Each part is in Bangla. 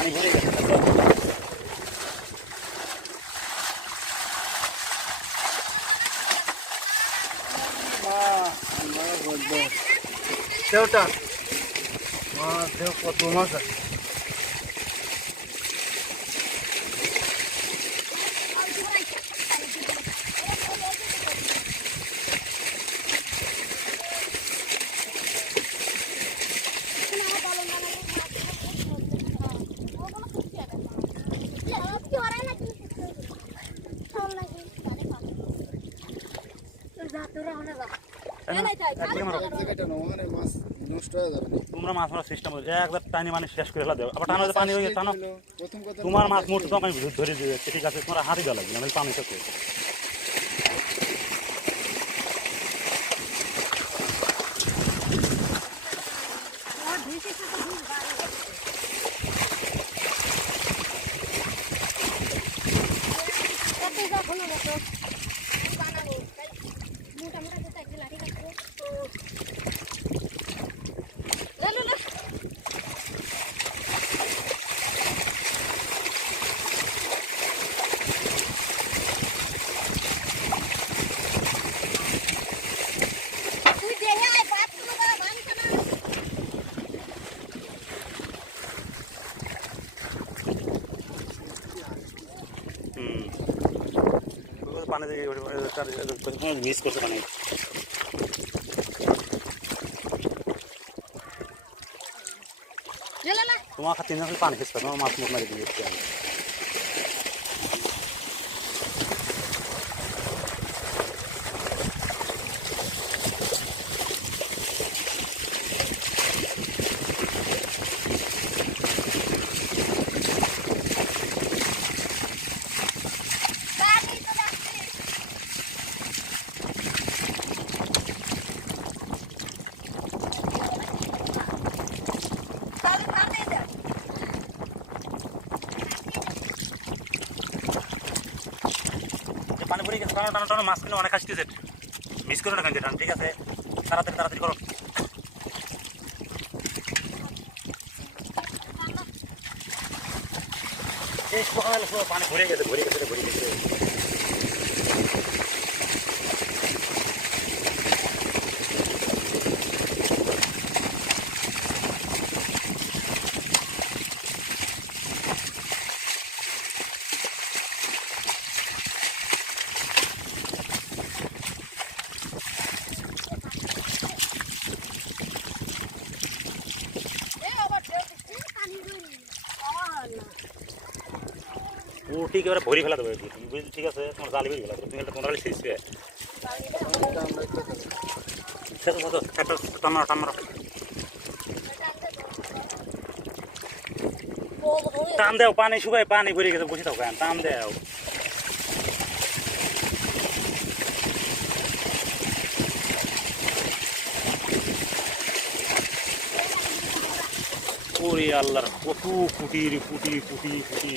পানি ভরে গেছে। দেওটা মাছ দেও কত মাছ আছে জায়গাটা না ওখানে মাছ নষ্ট হয়ে যাবে না তোমরা মাছ মারার সিস্টেম একবার টানি মানে শেষ করে ফেলা দেবে আবার টানা হলে পানি হয়ে গেছে টানো। প্রথম কথা তোমার মাছ মুঠো তো আমি ধরে দিয়ে যাচ্ছি ঠিক আছে তোমার হাতে দেওয়া লাগবে আমি পানি সাথে তুই পানি দিয়ে মিস করতে পানি চলে না তোমার খাতে তিনজন পানি খেতে তোমার মাছ মুখ মারি দিয়ে দিচ্ছি আমি। পানি তো যাচ্ছে তাহলে পানি দাও যে পানি পড়ে গেছে টানো টানো টানো মাছ কিনে অনেক আসতেছে মিস করে না কিন্তু ঠিক আছে? তাড়াতাড়ি তাড়াতাড়ি করো। এই সকালে পানি ভরে গেছে ভরে গেছে ভরে গেছে। পুরোটি একেবারে ভরি ফেলা দেবে বুঝলি ঠিক আছে তোমার জালি ভরি ফেলা দেবে তুমি একটা তোমার শেষ পানিটা আমরা একটু খাব। একটা টামারো টামারো টান দেও পানি শুকায় পানি ভরে গেছে বসে থাকো টান দেও ওরে আল্লাহর কত ফুটি রে ফুটি ফুটি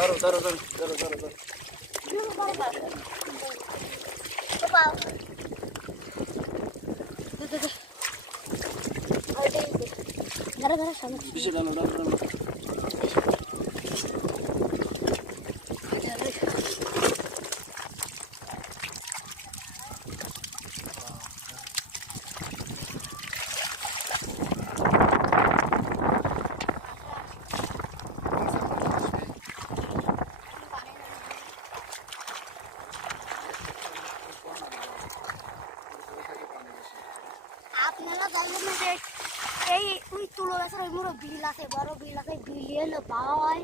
ফুটি ধরো ধরো ধরো ধরো ধরো ধরো তো পাও দে দে দে আর দে দে ধরে গাছের ওই মুড়ো বিল আছে বড় বিল আছে বিল এলো পাওয়া হয়